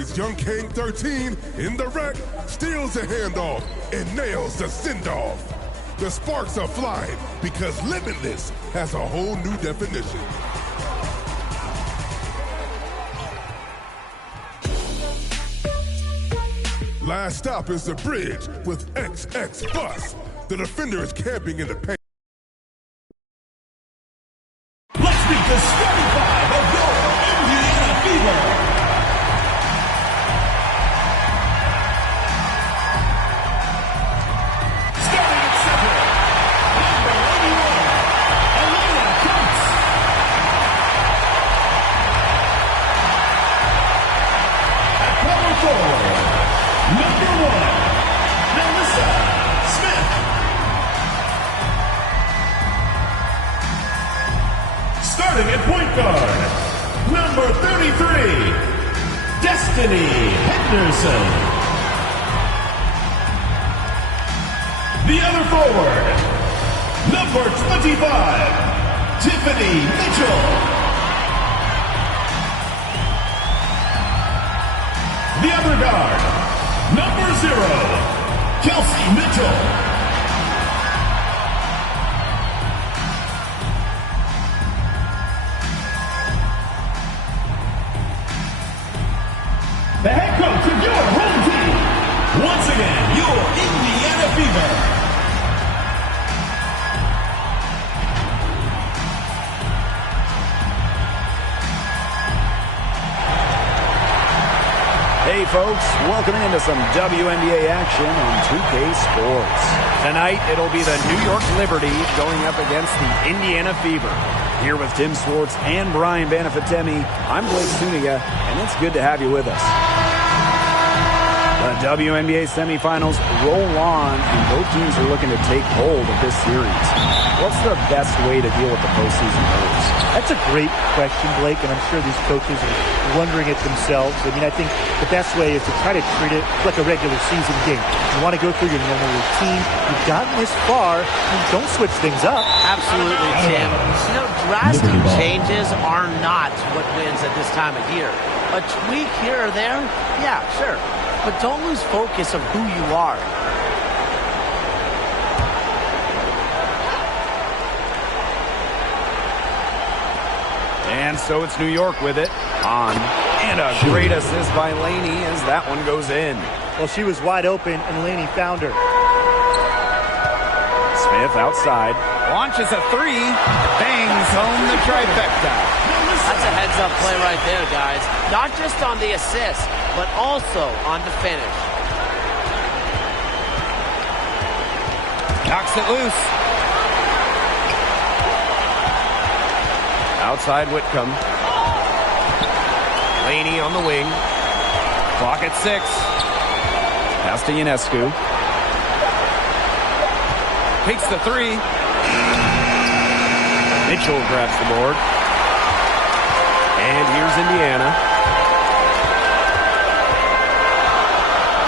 versus Young King 13 in the rack, steals the handoff and nails the send-off. The sparks are flying because Limitless has a whole new definition. Last stop is the bridge with XX Bus. The defender is camping in the paint. Let's meet the starting five of your Indiana Fever. Starting at center, number 81, Alana Coates. At power forward, number 1, Melissa Smith. Starting at point guard, number 33, Destiny Henderson. The other forward, number 25, Tiffany Mitchell. The other guard, number 0, Kelsey Mitchell. The head coach of your home team. Once again, your Indiana Fever. Hey folks, welcome into some WNBA action on 2K Sports. Tonight, it'll be the New York Liberty going up against the Indiana Fever. Here with Tim Swartz and Brian Banafitemi, I'm Blake Zuniga, and it's good to have you with us. The WNBA Semifinals roll on, and both teams are looking to take hold of this series. What's the best way to deal with the postseason hopes? That's a great question, Blake, and I'm sure these coaches are wondering it themselves. I mean, I think the best way is to try to treat it like a regular season game. You want to go through your normal routine. You've gotten this far, and don't switch things up. Absolutely, Tim. You know, drastic changes are not what wins at this time of year. A tweak here or there, yeah, sure. But don't lose focus of who you are. And so it's New York with it on. And a great assist by Laney as that one goes in. Well, she was wide open, and Laney found her. Smith outside. Launches a three. Bangs home the trifecta. That's a heads-up play right there, guys. Not just on the assist, but also on the finish. Knocks it loose. Outside Whitcomb. Laney on the wing. Clock at 6. Pass to Ionescu. Takes the three. Mitchell grabs the board. And here's Indiana.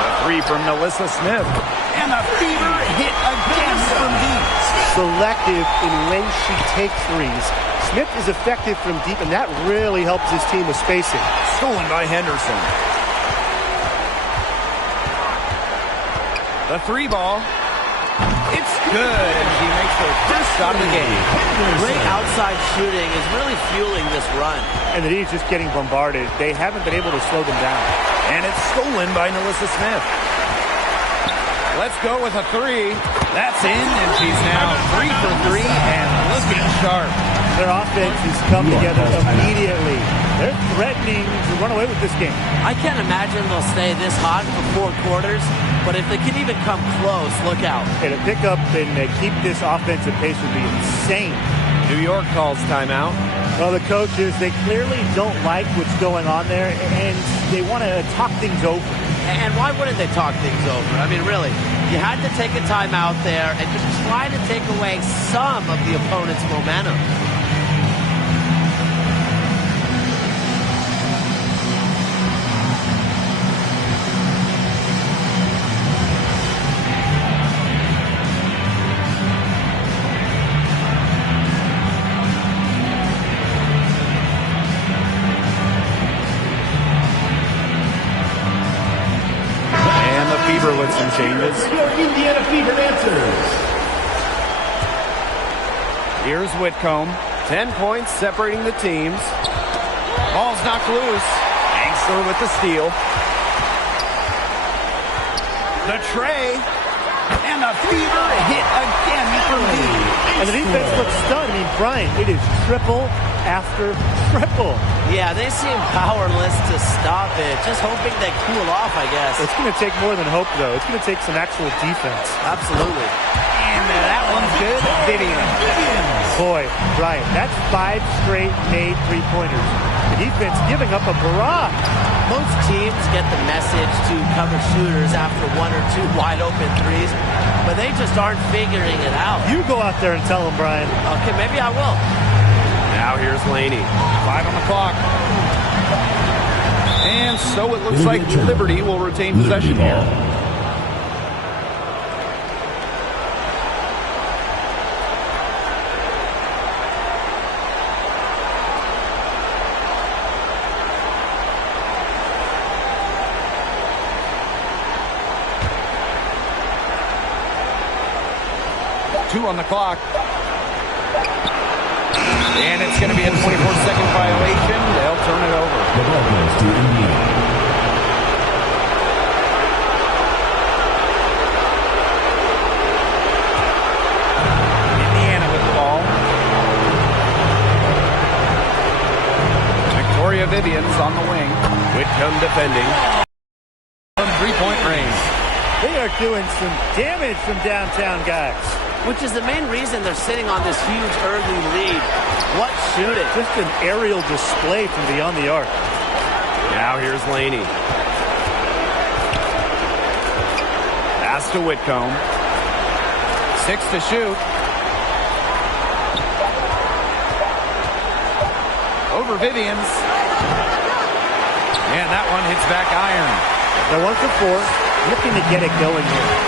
The three from Melissa Smith. And the Fever hit again from deep. Selective in when she takes threes. Smith is effective from deep, and that really helps his team with spacing. Stolen by Henderson. The three ball. It's good, and she makes her first shot of the game. Great outside shooting is really fueling this run. And the D's just getting bombarded. They haven't been able to slow them down. And it's stolen by Melissa Smith. Let's go with a three. That's in, and she's now 3 for 3 and looking sharp. Their offense has come together immediately. They're threatening to run away with this game. I can't imagine they'll stay this hot for 4 quarters, but if they can even come close, look out. And to pick up and keep this offensive pace would be insane. New York calls timeout. Well, the coaches, they clearly don't like what's going on there, and they want to talk things over. And why wouldn't they talk things over? I mean, really, you had to take a timeout there and just try to take away some of the opponent's momentum. service, your Indiana Fever answers. Here's Whitcomb. 10 points separating the teams. Ball's knocked loose. Angstler with the steal. The tray. And the Fever hit again from deep. And the defense looks stunned. I mean, Brian, it is triple after triple. Yeah, they seem powerless to stop it. Just hoping they cool off, I guess. It's going to take more than hope, though. It's going to take some actual defense. Absolutely. And that one's good. Vivian. Boy, Brian, that's 5 straight made three-pointers. The defense giving up a barrage. Most teams get the message to cover shooters after 1 or 2 wide-open threes, but they just aren't figuring it out. You go out there and tell them, Brian. Okay, maybe I will. Now here's Laney. 5 on the clock. And so it looks like Liberty will retain possession here. 2 on the clock. And it's going to be a 24-second violation. They'll turn it over. The ball goes to Indiana. Indiana with the ball. Victoria Vivian's on the wing. Whitcomb defending. From three-point range. They are doing some damage from downtown, guys. Which is the main reason they're sitting on this huge early lead. What shooting? Just an aerial display from beyond the arc. Now here's Laney. Pass to Whitcomb. 6 to shoot. Over Vivian's. And that one hits back iron. They're 1 for 4. Looking to get it going here.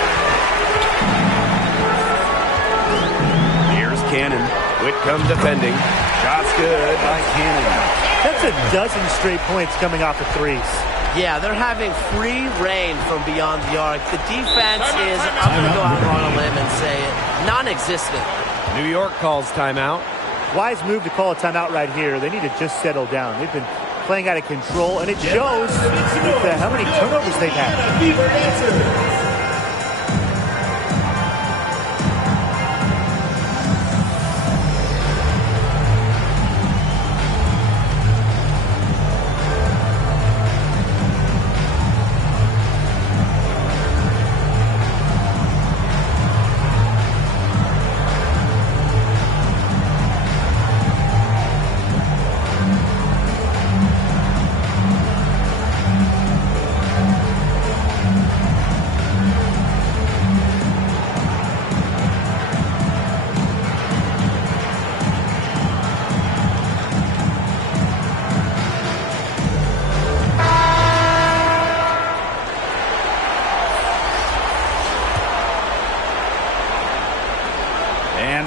Cannon. Whitcomb defending. Shots good by Cannon. That's a dozen straight points coming off of threes. Yeah, they're having free reign from beyond the arc. The defense is, I'm going to go out on a limb and say it, non-existent. New York calls timeout. Wise move to call a timeout right here. They need to just settle down. They've been playing out of control, and it shows with how many turnovers they've had. Fever answers.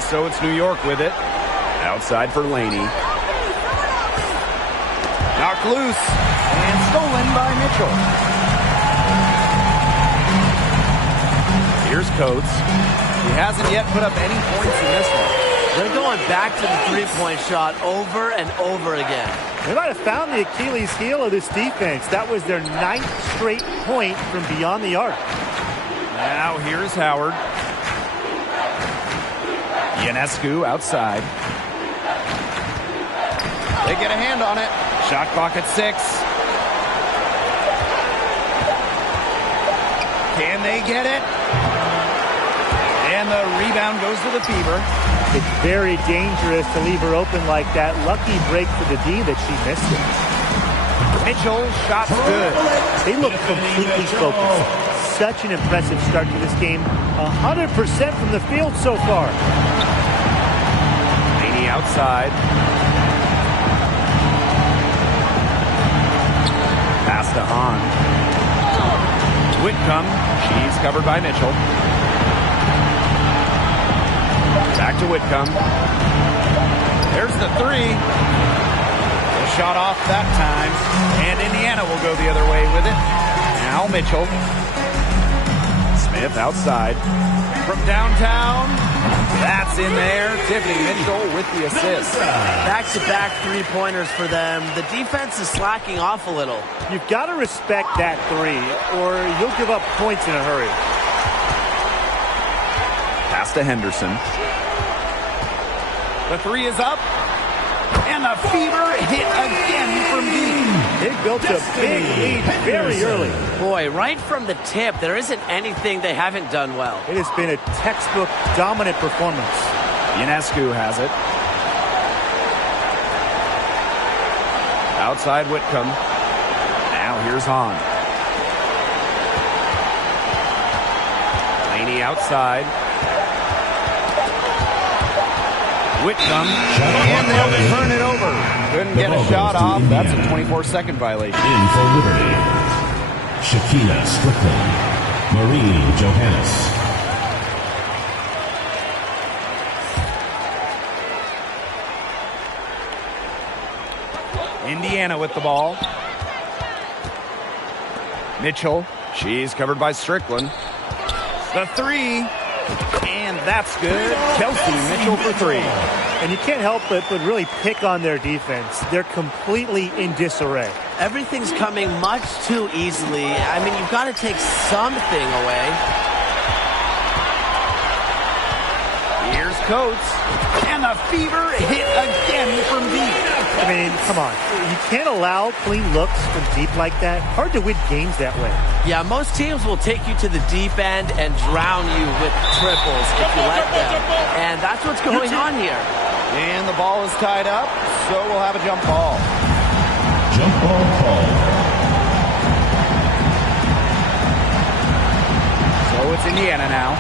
So it's New York with it. Outside for Laney. Knocked loose. And stolen by Mitchell. Here's Coates. He hasn't yet put up any points in this one. They're going back to the three-point shot over and over again. They might have found the Achilles heel of this defense. That was their 9th straight point from beyond the arc. Now here's Howard. Ionescu outside. They get a hand on it. Shot clock at 6. Can they get it? And the rebound goes to the Fever. It's very dangerous to leave her open like that. Lucky break for the D that she missed it. Mitchell, shot's good. They look completely focused. Such an impressive start to this game. 100% from the field so far. Laney outside. Pass to Hahn. Whitcomb. She's covered by Mitchell. Back to Whitcomb. There's the 3. The shot off that time. And Indiana will go the other way with it. Now Mitchell. Smith outside. From downtown, that's in there. Tiffany Mitchell with the assist. Back-to-back three-pointers for them. The defense is slacking off a little. You've got to respect that three, or you'll give up points in a hurry. Pass to Henderson. The three is up. And the fever hit again from deep. They built a big lead very early. Boy, right from the tip, there isn't anything they haven't done well. It has been a textbook dominant performance. Ionescu has it. Outside Whitcomb. Now here's Hahn. Laney outside. Whitcomb, and they'll turn it over. Couldn't get a shot off. That's a 24-second violation. In for Liberty, Shaquilla Strickland, Marie Johannes. Indiana with the ball. Mitchell, she's covered by Strickland. The three. And that's good. Kelsey Mitchell for three. And you can't help but really pick on their defense. They're completely in disarray. Everything's coming much too easily. I mean, you've got to take something away. Here's Coates. And the fever hit again from deep. I mean, come on. You can't allow clean looks from deep like that. Hard to win games that way. Yeah, most teams will take you to the deep end and drown you with triples if you let them. And that's what's going on here. And the ball is tied up, so we'll have a jump ball. Jump ball call. So it's Indiana now.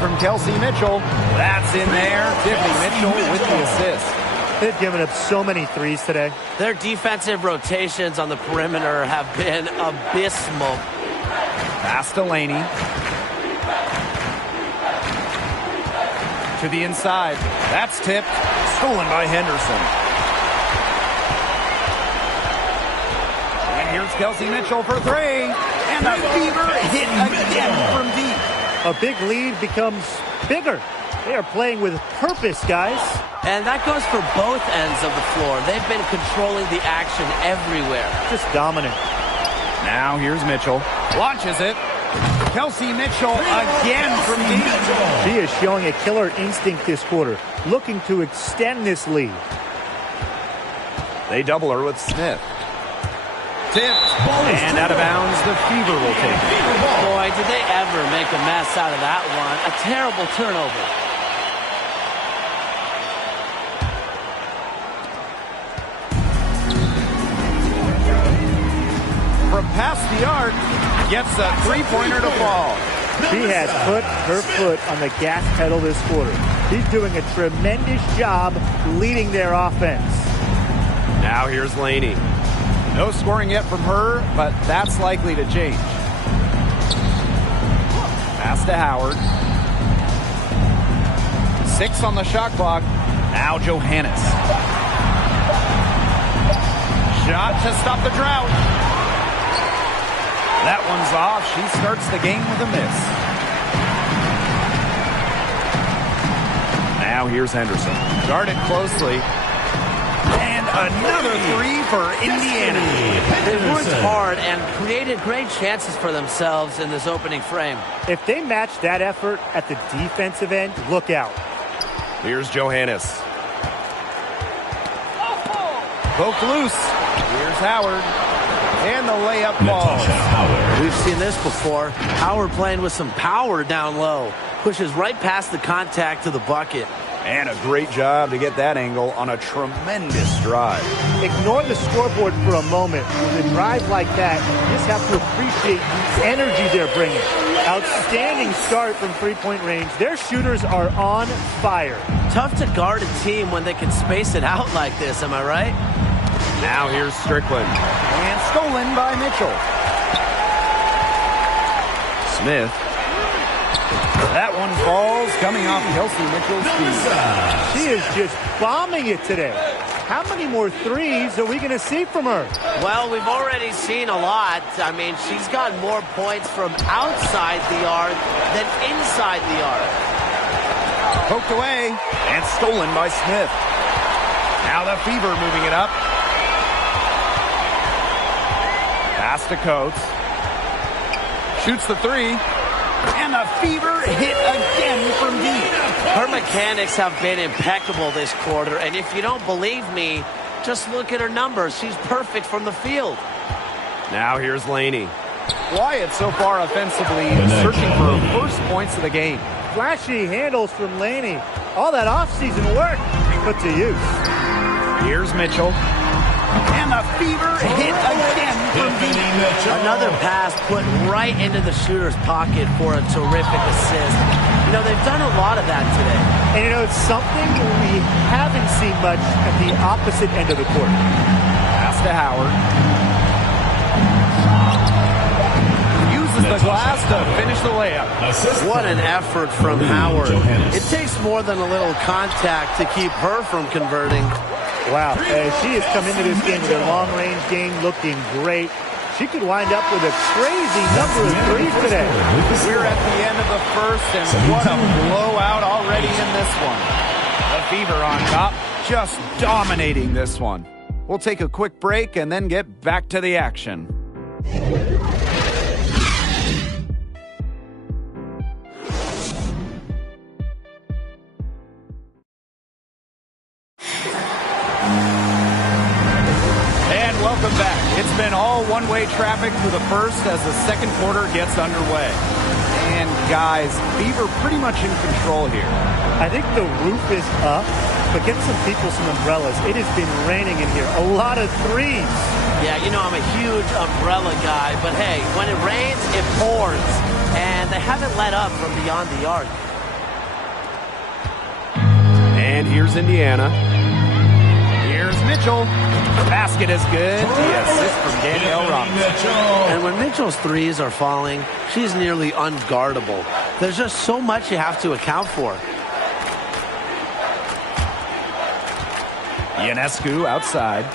From Kelsey Mitchell. That's in there. Tiffany Mitchell with the assist. They've given up so many threes today. Their defensive rotations on the perimeter have been abysmal. Pass to Laney. To the inside. That's tipped. Stolen by Henderson. And here's Kelsey Mitchell for three. And the fever hit again from deep. A big lead becomes bigger. They are playing with purpose, guys. And that goes for both ends of the floor. They've been controlling the action everywhere. Just dominant. Now here's Mitchell. Launches it. Kelsey Mitchell again from deep. She is showing a killer instinct this quarter, looking to extend this lead. They double her with Smith. Tipped. And out of bounds, the Fever will take it. Boy, did they ever make a mess out of that one. A terrible turnover. From past the arc, gets a three-pointer to fall. She has put her foot on the gas pedal this quarter. She's doing a tremendous job leading their offense. Now here's Laney. No scoring yet from her, but that's likely to change. Pass to Howard. 6 on the shot clock. Now Johannes. Shot to stop the drought. That one's off. She starts the game with a miss. Now here's Henderson. Guarded closely. And another three for Indiana. They worked hard and created great chances for themselves in this opening frame. If they match that effort at the defensive end, look out. Here's Johannes. Poked loose. Here's Howard. And the layup falls. We've seen this before. Howard playing with some power down low. Pushes right past the contact to the bucket. And a great job to get that angle on a tremendous drive. Ignore the scoreboard for a moment. With a drive like that, you just have to appreciate the energy they're bringing. Outstanding start from three-point range. Their shooters are on fire. Tough to guard a team when they can space it out like this, am I right? Now here's Strickland. And stolen by Mitchell. Smith. That one falls, coming off Kelsey Mitchell's feet. She is just bombing it today. how many more threes are we going to see from her? Well, we've already seen a lot. I mean, she's gotten more points from outside the arc than inside the arc. Poked away and stolen by Smith. Now the Fever moving it up. Pass to Coates. Shoots the three. And the Fever hit again from deep. Her mechanics have been impeccable this quarter. And if you don't believe me, just look at her numbers. She's perfect from the field. Now here's Laney. Quiet so far offensively, searching for her first points of the game. Flashy handles from Laney. All that offseason work put to use. Here's Mitchell. And the Fever hit again from deep. Another pass put right into the shooter's pocket for a terrific assist. You know, they've done a lot of that today. And you know, it's something we haven't seen much at the opposite end of the court. Pass to Howard. The glass to finish the layup. What an effort from Howard. It takes more than a little contact to keep her from converting. Wow, she has come into this game with her long-range game looking great. She could wind up with a crazy number of threes today. We're at the end of the first, and what a blowout already in this one. The Fever on top, just dominating this one. We'll take a quick break and then get back to the action. Welcome back. It's been all one-way traffic through the first as the second quarter gets underway. And guys, Fever pretty much in control here. I think the roof is up, but get some people some umbrellas. It has been raining in here. A lot of threes. Yeah, you know I'm a huge umbrella guy, but hey, when it rains, it pours. And they haven't let up from beyond the arc. And here's Indiana. Here's Mitchell. Basket is good. The assist from Danielle Robinson. And when Mitchell's threes are falling, she's nearly unguardable. There's just so much you have to account for. Ionescu outside.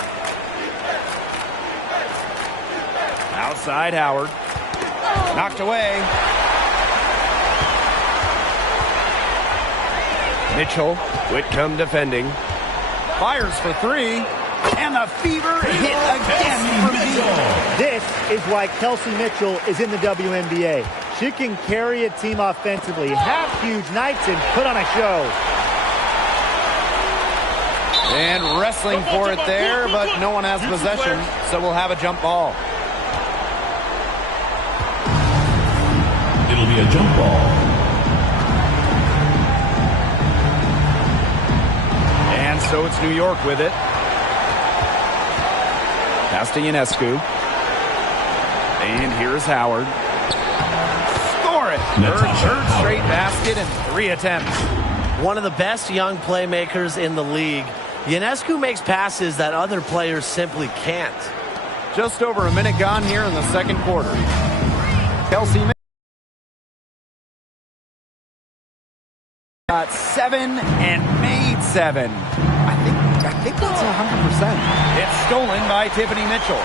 Outside Howard. Knocked away. Mitchell. Whitcomb defending. Fires for three. And the Fever hit again from deep. This is why Kelsey Mitchell is in the WNBA. She can carry a team offensively, have huge nights, and put on a show. And wrestling for it there, but no one has possession, so we'll have a jump ball. It'll be a jump ball. And so it's New York with it. Pass to Ionescu. And here's Howard. Score it! Her third straight basket in 3 attempts. One of the best young playmakers in the league. Ionescu makes passes that other players simply can't. Just over a minute gone here in the second quarter. Kelsey got 7 and made 7. I think that's 100%. It's stolen by Tiffany Mitchell.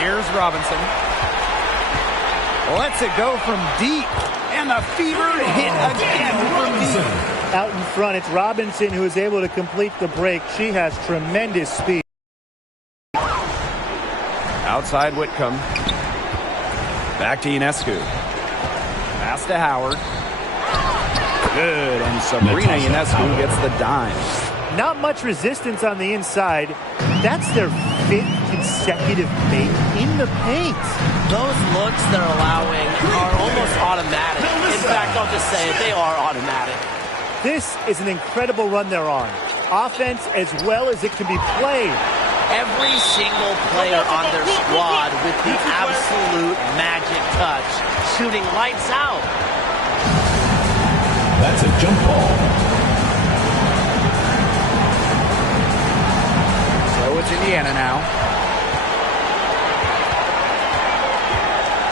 Here's Robinson. Lets it go from deep. And the Fever hit again from deep. Out in front, it's Robinson who is able to complete the break. She has tremendous speed. Outside Whitcomb. Back to Ionescu. Pass to Howard. Good. And Sabrina Ionescu gets the dime. Not much resistance on the inside. That's their 5th consecutive make in the paint. Those looks they're allowing are almost automatic. In fact, I'll just say it, they are automatic. This is an incredible run they're on. Offense as well as it can be played. Every single player on their squad with the absolute magic touch, shooting lights out. That's a jump ball. So it's Indiana now.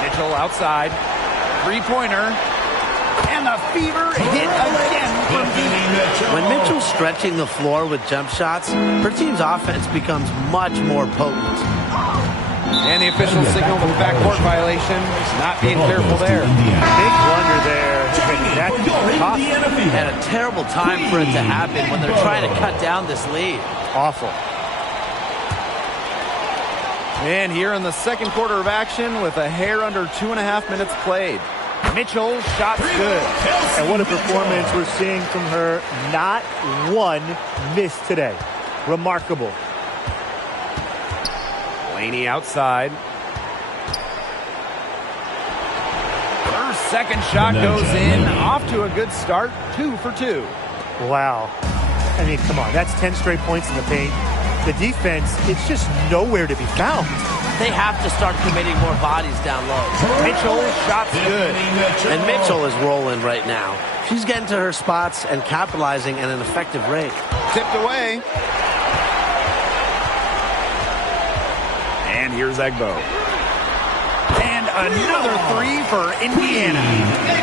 Mitchell outside. Three-pointer. And the fever hit again from deep. When Mitchell's stretching the floor with jump shots, her team's offense becomes much more potent. And the official signal with backcourt violation. Not being careful there. Big blunder there. That's tough. And a terrible time for it to happen when they're trying to cut down this lead. Awful. And here in the second quarter of action with a hair under 2.5 minutes played. Mitchell, shots good. And what a performance we're seeing from her. Not one miss today. Remarkable. Laney outside. Her second shot goes in. Off to a good start. 2 for 2. Wow. I mean, come on. That's 10 straight points in the paint. The defense, it's just nowhere to be found. They have to start committing more bodies down low. Mitchell, shots good. And Mitchell is rolling right now. She's getting to her spots and capitalizing at an effective rate. Tipped away. And here's Egbo. And another 3 for Indiana.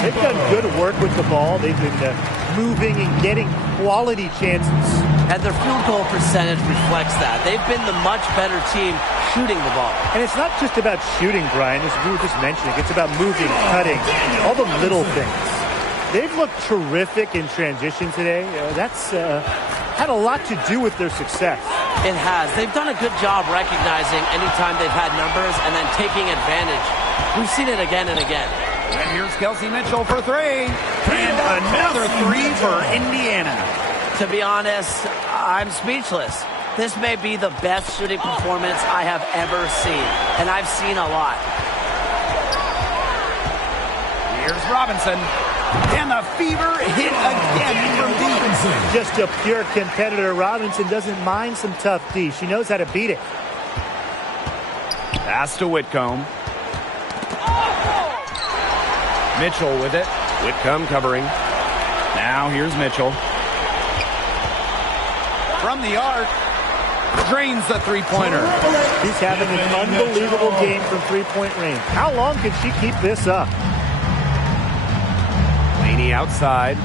They've done good work with the ball. They've been moving and getting quality chances. And their field goal percentage reflects that. They've been the much better team shooting the ball. And it's not just about shooting, Brian, as we were just mentioning. It's about moving, cutting, all the little things. They've looked terrific in transition today. That's had a lot to do with their success. It has. They've done a good job recognizing anytime they've had numbers and then taking advantage. We've seen it again and again. And here's Kelsey Mitchell for 3. And another 3 for Indiana. To be honest, I'm speechless. This may be the best shooting performance I have ever seen, and I've seen a lot. Here's Robinson, and the fever hit again from deep. Just a pure competitor. Robinson doesn't mind some tough D. She knows how to beat it. Pass to Whitcomb. Mitchell with it. Whitcomb covering. Now here's Mitchell. From the arc, drains the three-pointer. She's having an unbelievable game from three-point range. How long can she keep this up? Laney outside.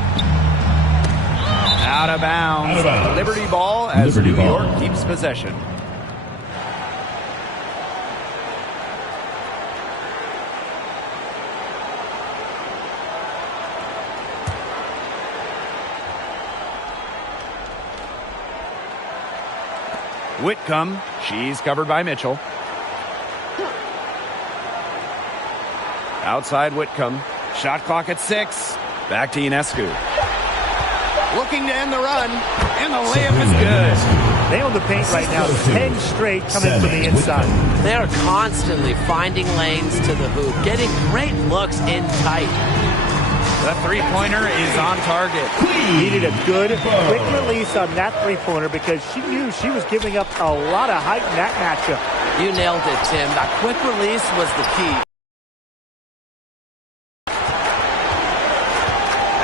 Out of bounds. Liberty ball as New York keeps possession. Whitcomb, she's covered by Mitchell. Outside Whitcomb, shot clock at 6. Back to Ionescu. Looking to end the run, and the layup is good. They own the paint right now. 10 straight coming from the inside. They are constantly finding lanes to the hoop, getting great looks in tight. The three-pointer is on target. Needed a good, quick release on that three-pointer because she knew she was giving up a lot of height in that matchup. You nailed it, Tim. That quick release was the key.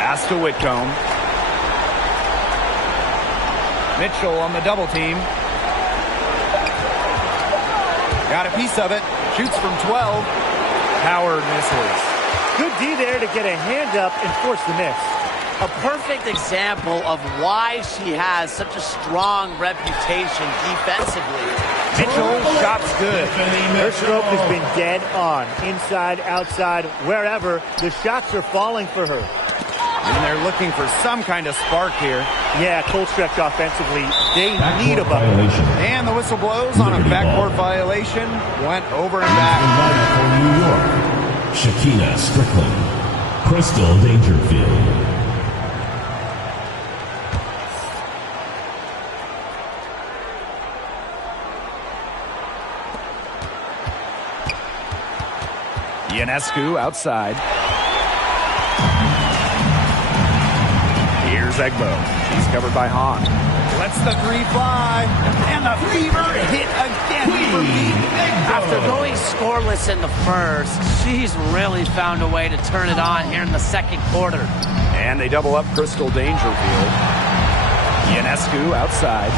Pass to Whitcomb. Mitchell on the double team. Got a piece of it. Shoots from 12. Howard misses. Good D there to get a hand up and force the miss. A perfect example of why she has such a strong reputation defensively. Mitchell, shots good. Her stroke has been dead on. Inside, outside, wherever. The shots are falling for her. And they're looking for some kind of spark here. Yeah, cold stretch offensively. They need a bucket. And the whistle blows on a backcourt violation. Went over and back. For New York, Shakina Strickland, Crystal Dangerfield. Ionescu outside. Here's Egbo. He's covered by Hahn. Lets the three fly. And the fever hit again for deep. After going scoreless in the first, she's really found a way to turn it on here in the second quarter. And they double up Crystal Dangerfield. Ionescu outside.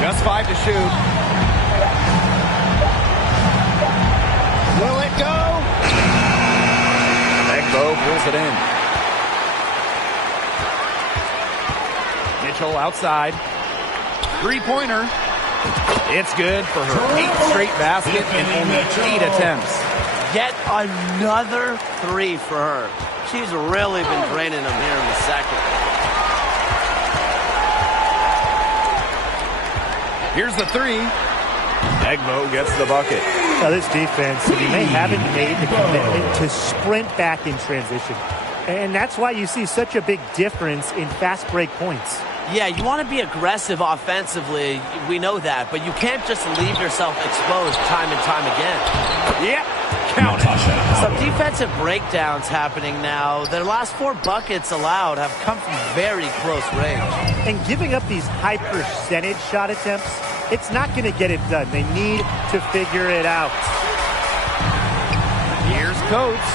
Just 5 to shoot. pulls it in. Mitchell outside. Three-pointer. It's good for her 8th straight basket in only 8 attempts. Yet another three for her. She's really been draining them here in the second. Here's the three. Egbo gets the bucket. Now this defense, they haven't made the commitment to sprint back in transition. And that's why you see such a big difference in fast break points. Yeah, you want to be aggressive offensively. We know that. But you can't just leave yourself exposed time and time again. Yep. Count it. Some defensive breakdowns happening now. Their last 4 buckets allowed have come from very close range. And giving up these high percentage shot attempts, it's not going to get it done. They need to figure it out. Here's Coates.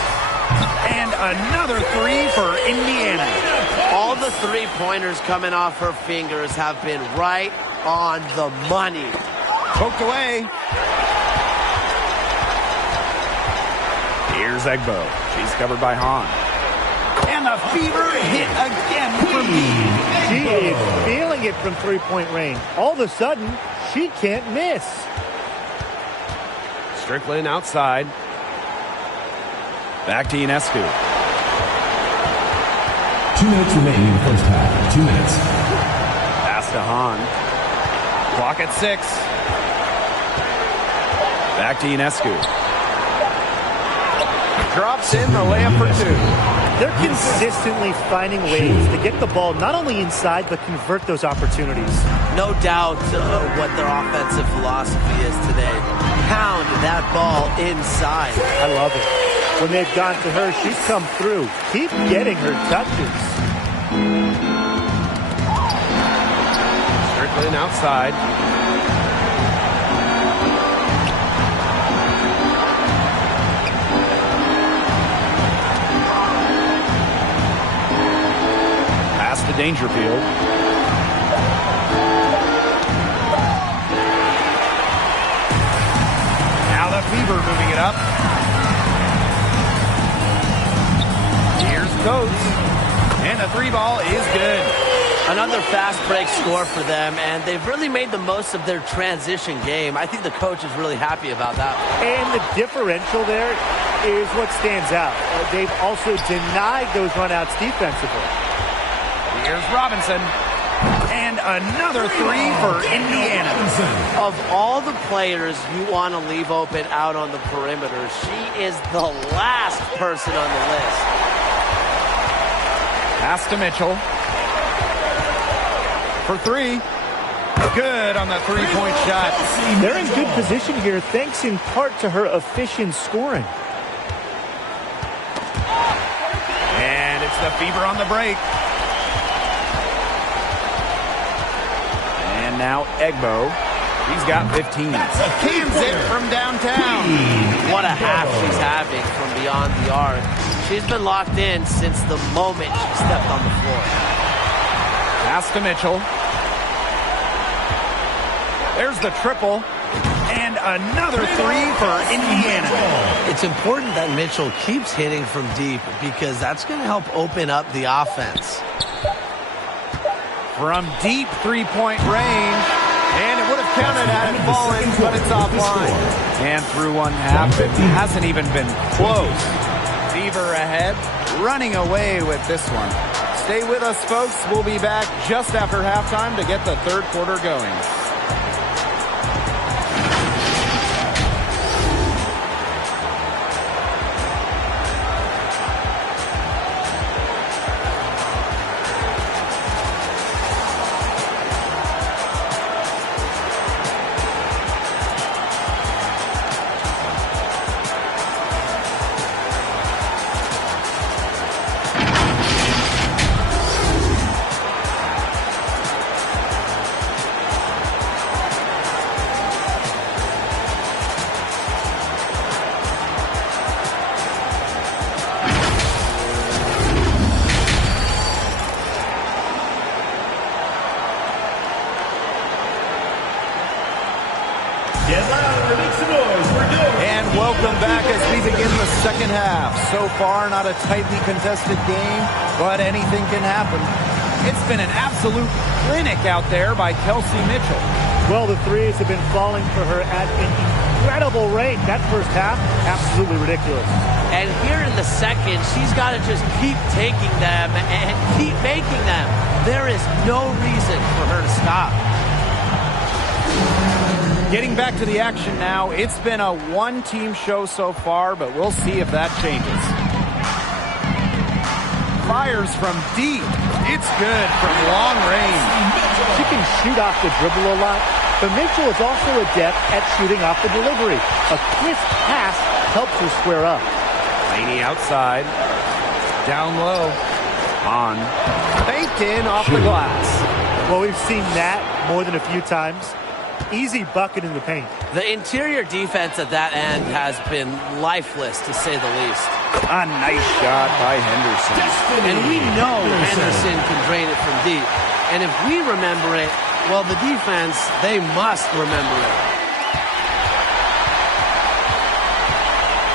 And another three for Indiana. All the three-pointers coming off her fingers have been right on the money. Poked away. Here's Egbo. She's covered by Hahn. And the fever hit again for Meade. She is feeling it from three-point range. All of a sudden, she can't miss. Strickland outside. Back to Ionescu. 2 minutes remaining in the first half. 2 minutes. Pass to Hahn. Clock at 6. Back to Ionescu. Drops in the layup for 2. They're consistently finding ways to get the ball not only inside, but convert those opportunities. No doubt what their offensive philosophy is today. Pound that ball inside. I love it. When they've gone to her, she's come through. Keep getting her touches. Strickland outside. Pass to Dangerfield. Now the Fever moving it up. Coates, and the 3 ball is good. Another fast break score for them, and they've really made the most of their transition game. I think the coach is really happy about that. And the differential there is what stands out. They've also denied those runouts defensively. Here's Robinson, and another 3 for Indiana. Of all the players you want to leave open out on the perimeter, she is the last person on the list. Pass to Mitchell. For 3. Good on the 3-point shot. They're in good position here, thanks in part to her efficient scoring. And it's the Fever on the break. And now Egbo. He's got 15. Cans it from downtown. What a half she's having from beyond the arc. She's been locked in since the moment she stepped on the floor. Pass to Mitchell. There's the triple. And another 3 for Indiana. It's important that Mitchell keeps hitting from deep because that's going to help open up the offense. From deep 3-point range. And it would have counted had it fallen, but it's offline. And through one half, it hasn't even been close. Fever ahead, running away with this one. Stay with us, folks. We'll be back just after halftime to get the third quarter going. welcome back as we begin the second half. So far, not a tightly contested game, but anything can happen. It's been an absolute clinic out there by Kelsey Mitchell. Well, the threes have been falling for her at an incredible rate. That first half, absolutely ridiculous. And here in the second, she's got to just keep taking them and keep making them. There is no reason for her to stop. Getting back to the action now, it's been a one-team show so far, but we'll see if that changes. Fires from deep. It's good from long range. She can shoot off the dribble a lot, but Mitchell is also adept at shooting off the delivery. A crisp pass helps her square up. Laney outside. Down low. On. Faked in off the glass. Well, we've seen that more than a few times. Easy bucket in the paint. The interior defense at that end has been lifeless, to say the least. A nice shot by Henderson. And we know Henderson can drain it from deep. And if we remember it, well, the defense, they must remember it.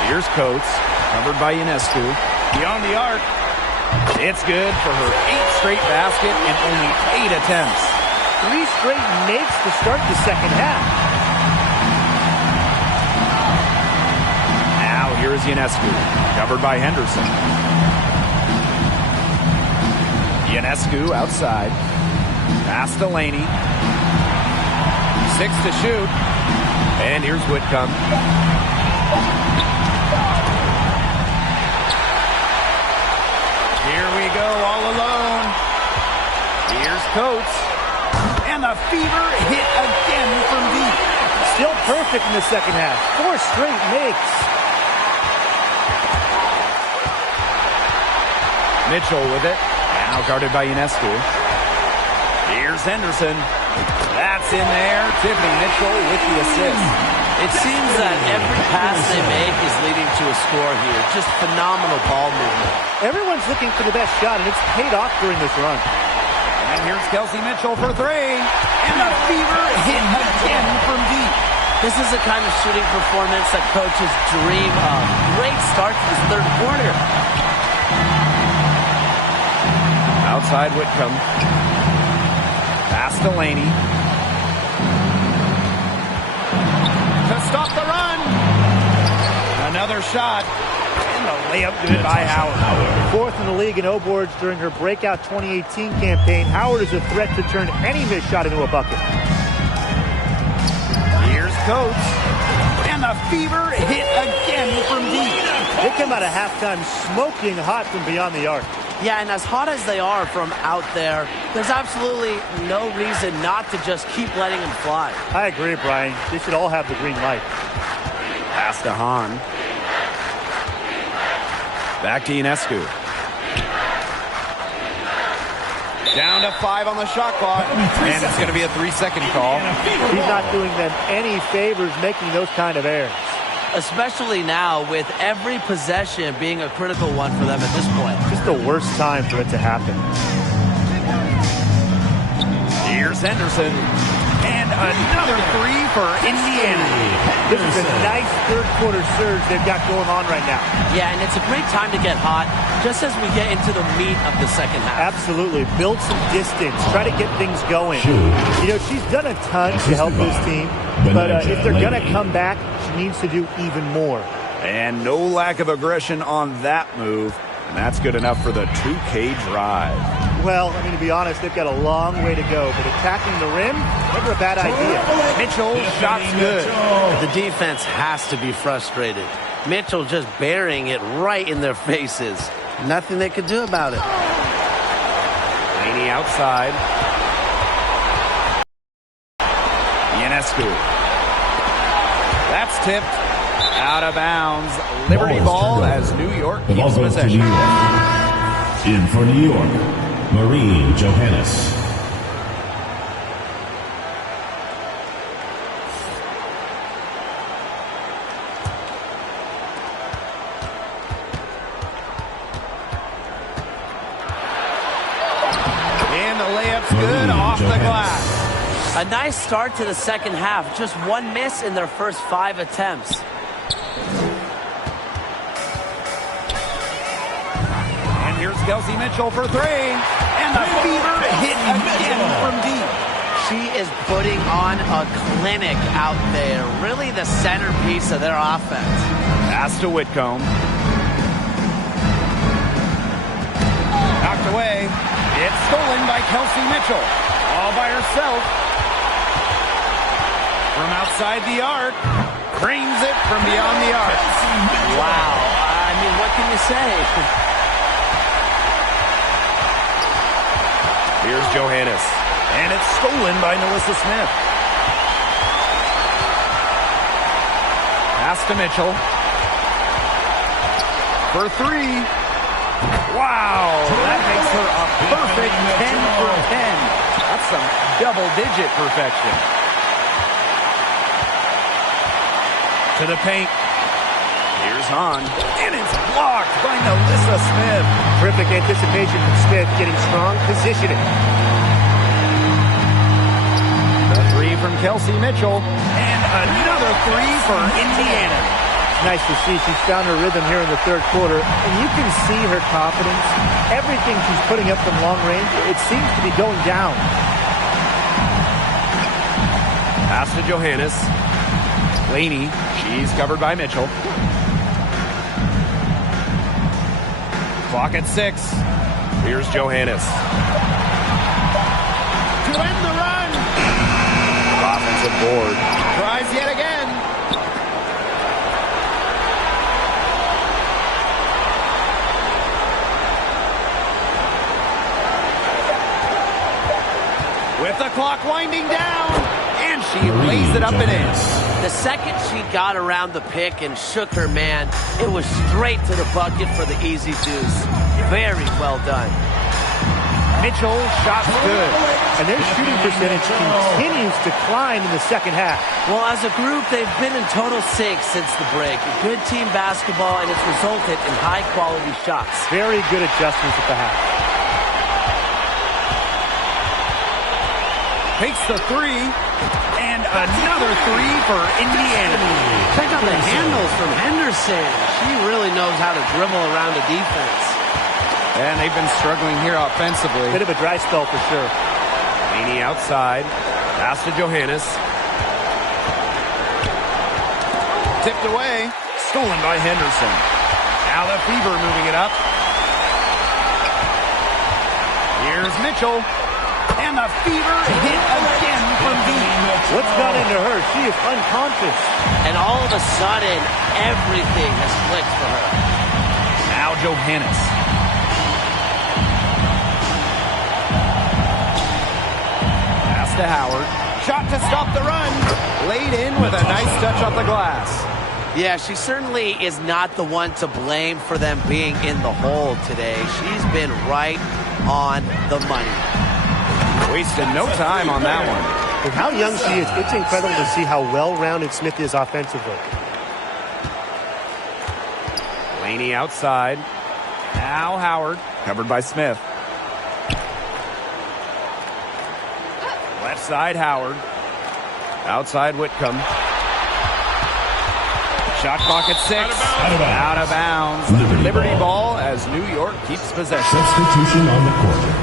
Here's Coates, covered by Ionescu. Beyond the arc. It's good for her 8th straight basket in only 8 attempts. 3 straight makes to start the second half. Now here's Ionescu, covered by Henderson. Ionescu outside. Pass to Laney. 6 to shoot. And here's Whitcomb. Here we go, all alone. Here's Coates. And the fever hit again from deep. Still perfect in the second half. 4 straight makes. Mitchell with it. Now guarded by Ionescu. Here's Henderson. That's in there. Tiffany Mitchell with the assist. It seems that every pass they make is leading to a score here. Just phenomenal ball movement. Everyone's looking for the best shot, and it's paid off during this run. And here's Kelsey Mitchell for 3. And the fever hit again from deep. This is the kind of shooting performance that coaches dream of. Great start to this third quarter. Outside Whitcomb. Pass to Laney. To stop the run. Another shot. And the layup good by Howard. 4th in the league in O-boards during her breakout 2018 campaign. Howard is a threat to turn any missed shot into a bucket. Here's Coates. And the fever hit again from deep. They come out of halftime smoking hot from beyond the arc. Yeah, and as hot as they are from out there, there's absolutely no reason not to just keep letting them fly. I agree, Brian. They should all have the green light. Pass to Hahn. Back to Ionescu. Down to 5 on the shot clock. And it's going to be a 3-second call. He's not doing them any favors making those kind of errors. Especially now with every possession being a critical one for them at this point. Just the worst time for it to happen. Here's Henderson. And another 3 for Indiana. This is a nice third quarter surge they've got going on right now. Yeah, and it's a great time to get hot just as we get into the meat of the second half. Absolutely. Build some distance. Try to get things going. You know, she's done a ton to help this team. But if they're going to come back, she needs to do even more. And no lack of aggression on that move. And that's good enough for the 2K drive. Well, I mean, to be honest, they've got a long way to go. But attacking the rim, never a bad idea. Mitchell, shot's good. The defense has to be frustrated. Mitchell just burying it right in their faces. Nothing they could do about it. Laney outside. Ionescu. That's tipped. Out of bounds. Liberty ball as New York keeps possession. In for New York, Marie Johannes. And the layup's good off the glass. A nice start to the second half. Just 1 miss in their first 5 attempts. Kelsey Mitchell for three. And the Fever hit again from deep. She is putting on a clinic out there. Really the centerpiece of their offense. Pass to Whitcomb. Knocked away. It's stolen by Kelsey Mitchell. All by herself. From outside the arc. Cranes it from beyond the arc. Wow. I mean, what can you say? Here's Johannes. And it's stolen by Melissa Smith. Pass to Mitchell. For three. Wow, that makes her a perfect 10 for 10. That's some double-digit perfection. To the paint. Here's Hahn. And it's blocked by Melissa Smith. Terrific anticipation from Smith, getting strong positioning. The three from Kelsey Mitchell. And another three for Indiana. It's nice to see she's found her rhythm here in the third quarter, and you can see her confidence. Everything she's putting up from long range, it seems to be going down. Pass to Johannes. Laney, she's covered by Mitchell. Clock at 6. Here's Johannes. To end the run. Offensive board. Tries yet again. With the clock winding down, and she lays it up and in. The second she got around the pick and shook her man, it was straight to the bucket for the easy deuce. Very well done. Mitchell, shot's good. And their shooting percentage continues to climb in the second half. Well, as a group, they've been in total 6 since the break. Good team basketball, and it's resulted in high-quality shots. Very good adjustments at the half. Takes the three, and another three for Indiana. Check out the handles from Henderson. She really knows how to dribble around a defense. And they've been struggling here offensively. Bit of a dry spell for sure. Laney outside. Pass to Johannes. Tipped away. Stolen by Henderson. Now the Fever moving it up. Here's Mitchell. And the Fever hit again from deep. What's got into her? She is unconscious. And all of a sudden, everything has clicked for her. Now Johannes. Pass to Howard. Shot to stop the run. Laid in with a nice touch off the glass. Yeah, she certainly is not the one to blame for them being in the hole today. She's been right on the money. Wasted no time on that one. With how young she is, it's incredible to see how well-rounded Smith is offensively. Laney outside. Now Howard, covered by Smith. Left side Howard. Outside Whitcomb. Shot clock at 6. Out of bounds. Liberty ball as New York keeps possession. Substitution on the court.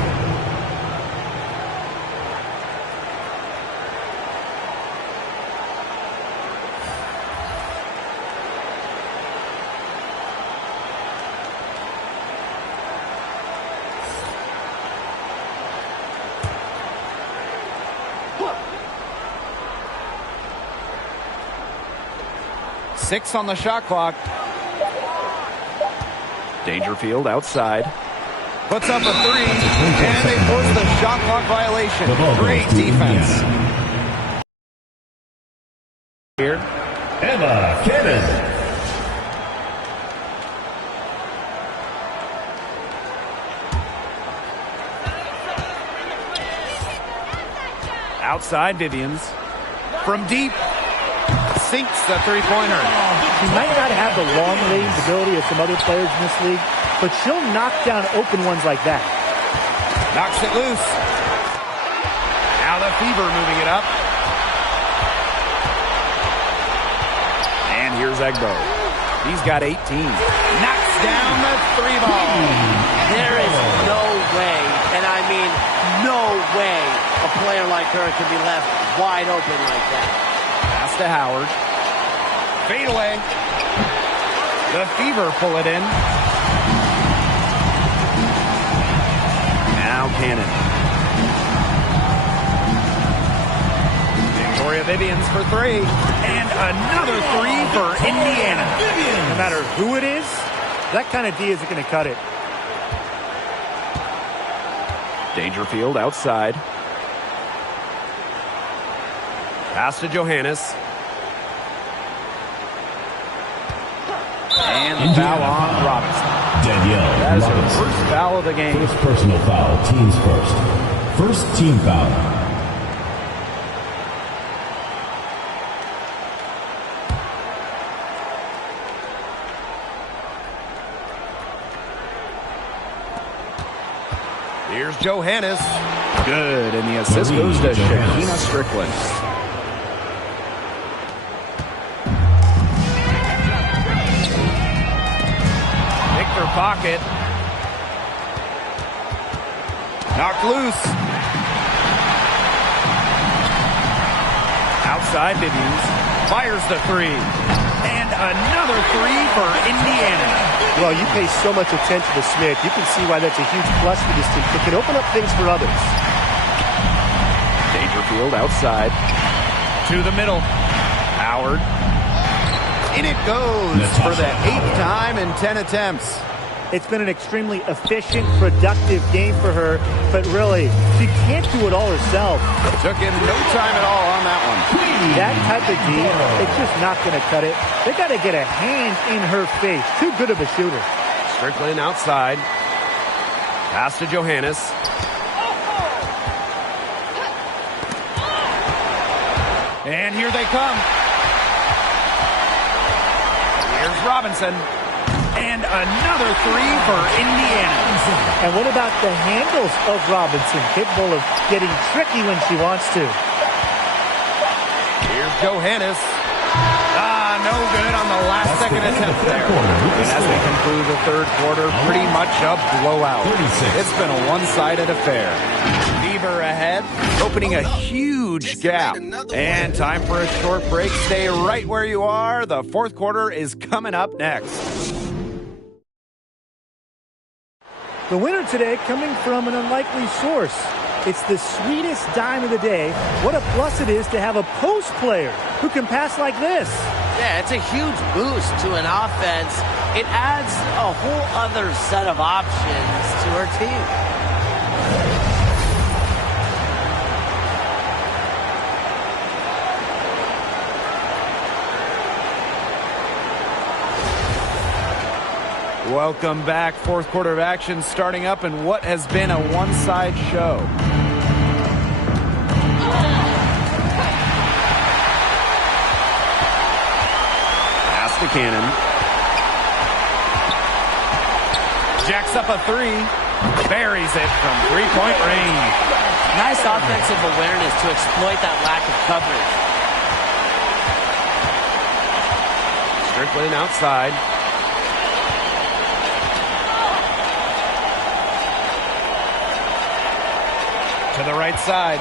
Six on the shot clock. Dangerfield outside. Puts up a three, and they force the shot clock violation. Great defense. Here. Emma Cannon. Outside Vivians. From deep. Sinks the three-pointer. She might not have the long-range ability of some other players in this league, but she'll knock down open ones like that. Knocks it loose. Now the Fever moving it up. And here's Egbo. He's got 18. Knocks down the 3-ball. There is no way, and I mean no way, a player like her can be left wide open like that. Pass to Howard. Fade away. The Fever pull it in. Now Cannon. Victoria Vivians for 3. And another 3 for Indiana. No matter who it is, that kind of D isn't going to cut it. Dangerfield outside. Pass to Johannes. And the foul on Robinson. Danielle That is Robinson. her first foul of the game. First personal foul, teams first. First team foul. Here's Johannes. Good, and the assist goes to Shakina Strickland. Victor pocket. Knocked loose. Outside Vivians. Fires the 3. And another 3 for Indiana. Well, you pay so much attention to Smith. You can see why that's a huge plus for this team. It can open up things for others. Dangerfield outside. To the middle. Howard. In it goes for the 8th time in 10 attempts. It's been an extremely efficient, productive game for her, but really, she can't do it all herself. Took him no time at all on that one. That type of D, it's just not going to cut it. They got to get a hand in her face. Too good of a shooter. Strickland outside. Pass to Johannes. And here they come. Here's Robinson. And another 3 for Indiana. And what about the handles of Robinson? Capable of getting tricky when she wants to. Here's Johannes. No good on the last second attempt there. And as we conclude the third quarter, pretty much a blowout. It's been a one-sided affair. Fever ahead, opening a huge gap. And time for a short break. Stay right where you are. The fourth quarter is coming up next. The winner today coming from an unlikely source. It's the sweetest dime of the day. What a plus it is to have a post player who can pass like this. Yeah, it's a huge boost to an offense. It adds a whole other set of options to her team. Welcome back. Fourth quarter of action starting up in what has been a one-side show. Pass to Cannon. Jacks up a 3. Buries it from three-point range. Nice offensive awareness to exploit that lack of coverage. Strickland outside. To the right side.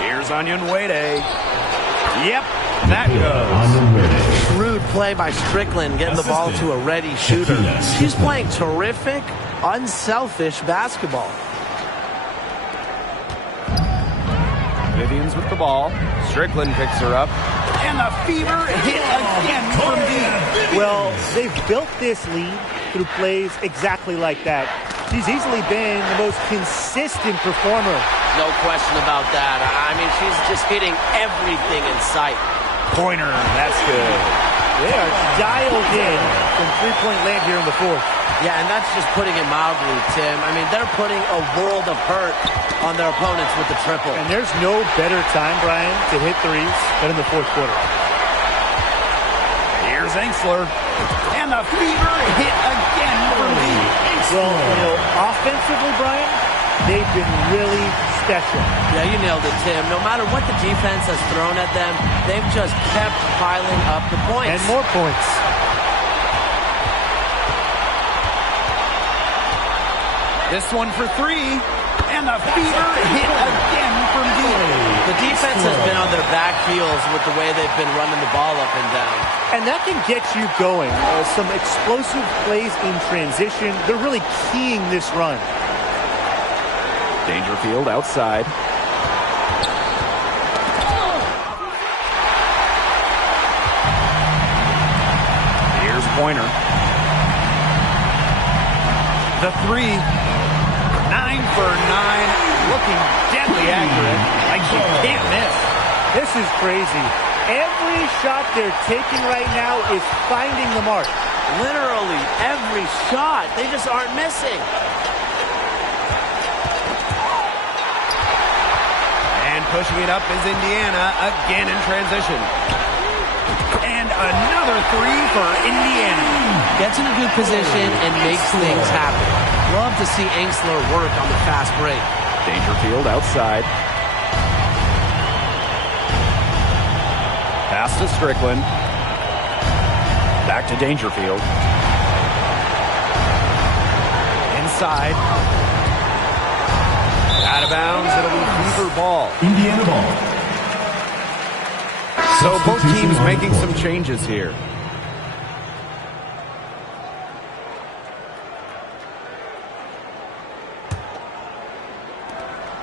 Here's Onion Wade. Yep, that goes. Shrewd play by Strickland, getting the ball to a ready shooter. She's playing terrific, unselfish basketball. Vivians with the ball. Strickland picks her up. And the Fever hit again from deep. Well, they've built this lead through plays exactly like that. She's easily been the most consistent performer. No question about that. I mean, she's just hitting everything in sight. Pointer, that's good. They are dialed in from three-point land here in the fourth. Yeah, and that's just putting it mildly, Tim. I mean, they're putting a world of hurt on their opponents with the triple. And there's no better time, Brian, to hit threes than in the fourth quarter. Here's Enxler. And the Fever hit again from deep. Well, you know, offensively, Brian, they've been really special. Yeah, you nailed it, Tim. No matter what the defense has thrown at them, they've just kept piling up the points. And more points. This one for three. And the feeder hit again from deep. The defense has been on their back heels with the way they've been running the ball up and down. And that can get you going. Some explosive plays in transition. They're really keying this run. Dangerfield outside. Here's Pointer. The three. 9 for 9. Looking deadly accurate. Like she can't miss. This is crazy. Every shot they're taking right now is finding the mark. Literally every shot. They just aren't missing. And pushing it up is Indiana, again in transition. And another three for Indiana. Gets in a good position and makes things happen. Love to see Angsler work on the fast break. Dangerfield outside. Pass to Strickland. Back to Dangerfield. Inside. Out of bounds. It'll be Fever ball. Indiana ball. So both teams making some changes here.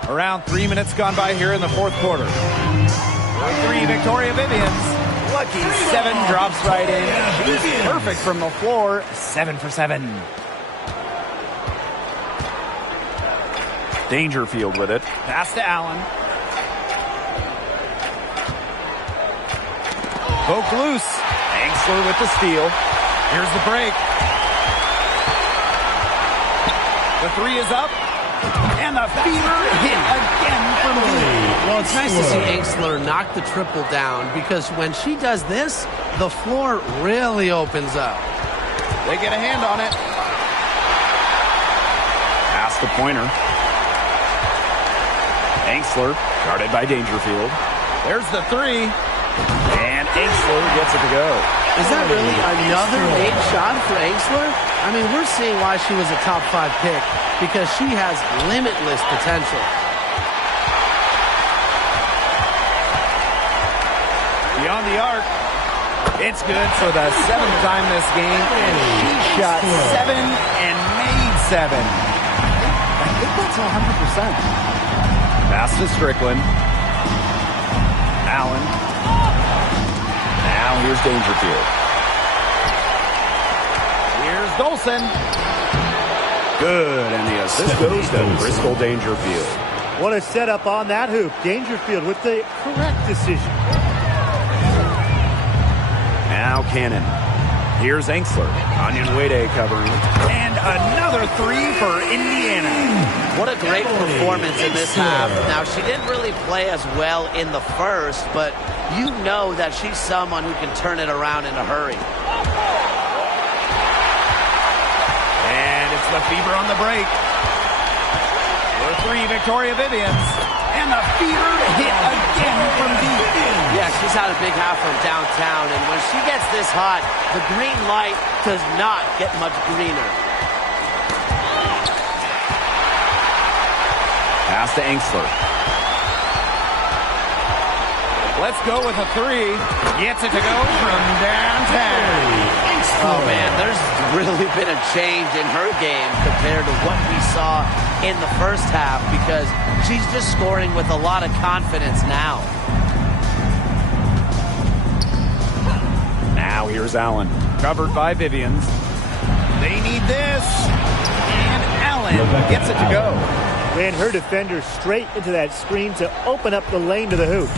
Around 3 minutes gone by here in the fourth quarter. For three, Victoria Vivians. Lucky 7 drops right in. She's perfect from the floor. 7 for 7. Dangerfield with it. Pass to Allen. Poke loose. Angsler with the steal. Here's the break. The three is up. And the feeder hit again from deep. Well, it's nice to see Angsler knock the triple down because when she does this, the floor really opens up. They get a hand on it. Pass the Pointer. Angsler, guarded by Dangerfield. There's the three. And Angsler gets it to go. Is that really another made shot for Angsler? I mean, we're seeing why she was a top 5 pick because she has limitless potential. Beyond the arc. It's good for the 7th time this game. And she shot 7 and made 7. I think that's 100%. Pass to Strickland. Allen. Now here's Dangerfield. Here's Dolson. Good, and the assist goes to Bristol Dangerfield. What a setup on that hoop. Dangerfield with the correct decision. Now Cannon. Here's Angsler. Onyenwede covering. And another three for Indiana. What a great performance in this half. Now, she didn't really play as well in the first, but you know that she's someone who can turn it around in a hurry. And it's the Fever on the break. For three, Victoria Vivians. And the Fever hit again from deep. Yeah, she's had a big half from downtown, and when she gets this hot, the green light does not get much greener. Pass to Angsler. Let's go with a three. Gets it to go from downtown. Oh, man, there's really been a change in her game compared to what we saw in the first half because she's just scoring with a lot of confidence now. Now here's Allen. Covered by Vivians. They need this. And Allen gets it to go. Ran her defender straight into that screen to open up the lane to the hoop.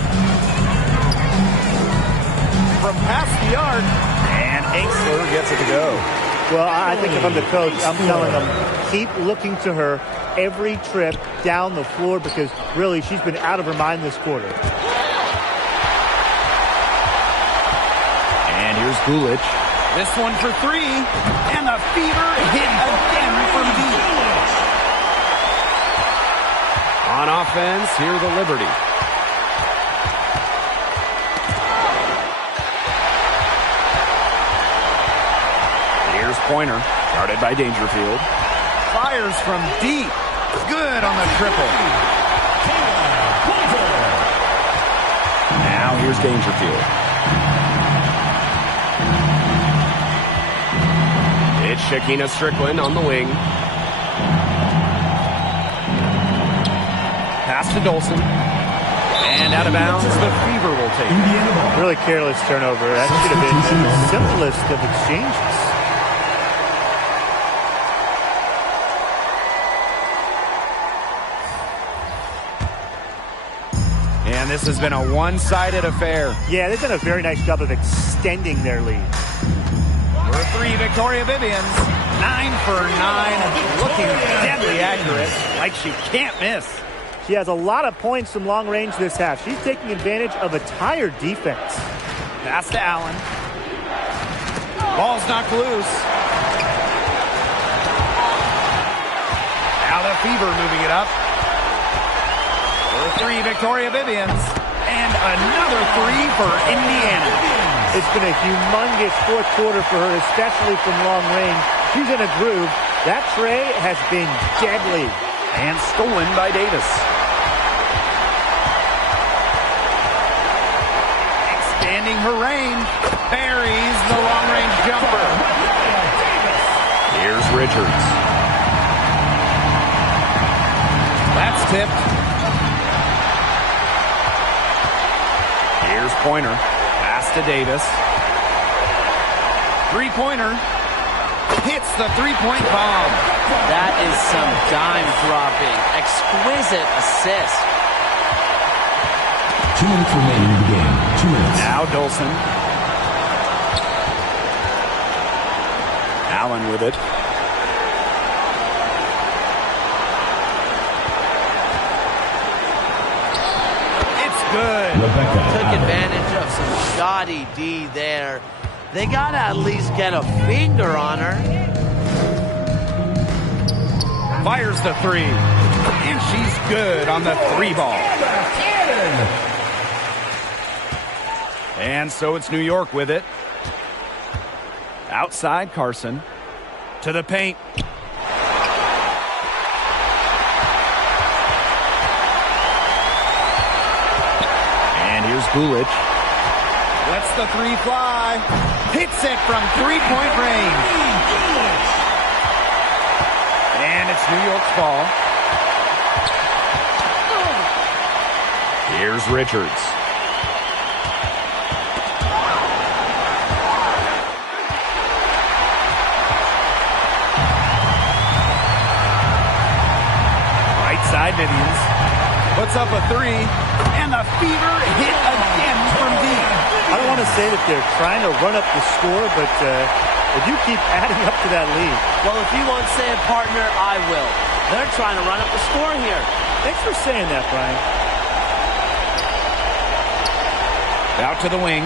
From past the arc. And Angsler gets it to go. Well, I think if I'm the coach, I'm telling them, keep looking to her every trip down the floor because really she's been out of her mind this quarter. And here's Gulich. This one for three. And the Fever hit again from deep. On offense, here the Liberty. Here's Pointer, guarded by Dangerfield. Fires from deep. Good on the triple. Now here's Dangerfield. It's Shakina Strickland on the wing. Pass to Dolson. And out of bounds, the Fever will take it. Really careless turnover. That should have been the simplest of exchanges. And this has been a one-sided affair. Yeah, they've done a very nice job of extending their lead. For three, Victoria Vivians. 9 for 9. Looking deadly accurate, like she can't miss. She has a lot of points from long range this half. She's taking advantage of a tired defense. Pass to Allen. Ball's knocked loose. Now the Fever moving it up. For three, Victoria Vivians. And another three for Indiana. It's been a humongous fourth quarter for her, especially from long range. She's in a groove. That tray has been deadly. And stolen by Davis. Expanding her range. Buries the long-range jumper. Here's Richards. That's tipped. Here's Pointer. Pass to Davis. Three-pointer. Hits the three-point bomb. That is some dime dropping. Exquisite assist. 2 minutes remaining in the game. 2 minutes. Now Dolson. Allen with it. It's good. Took advantage of some shoddy D there. They got to at least get a finger on her. Fires the three. And she's good on the three ball. And so it's New York with it. Outside Carson. To the paint. And here's Gulich. Lets the three fly. Hits it from three-point range. And it's New York's ball. Here's Richards. Right side Vivians. Puts up a three. And the Fever hit again from deep. I don't want to say that they're trying to run up the score, but they do keep adding up to that lead. Well, if you won't say it, partner, I will. They're trying to run up the score here. Thanks for saying that, Brian. Out to the wing.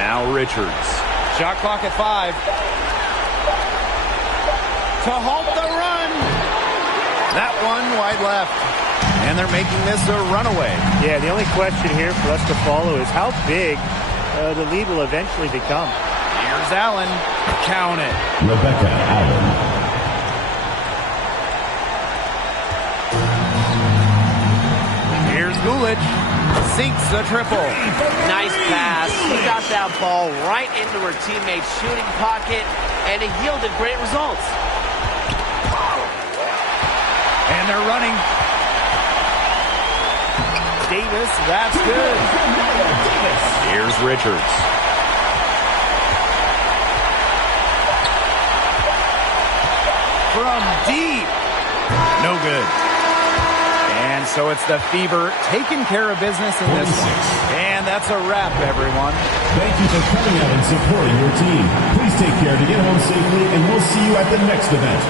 Now Richards. Shot clock at 5. To halt the run. That one wide left. And they're making this a runaway. Yeah, the only question here for us to follow is how big the lead will eventually become. Here's Allen. Count it. Rebecca Allen. Here's Gulich. Sinks the triple. Nice pass. He got that ball right into her teammate's shooting pocket, and it yielded great results. And they're running. Davis, that's good. Here's Richards. From deep. No good. And so it's the Fever taking care of business in this one. And that's a wrap, everyone. Thank you for coming out and supporting your team. Please take care to get home safely, and we'll see you at the next event.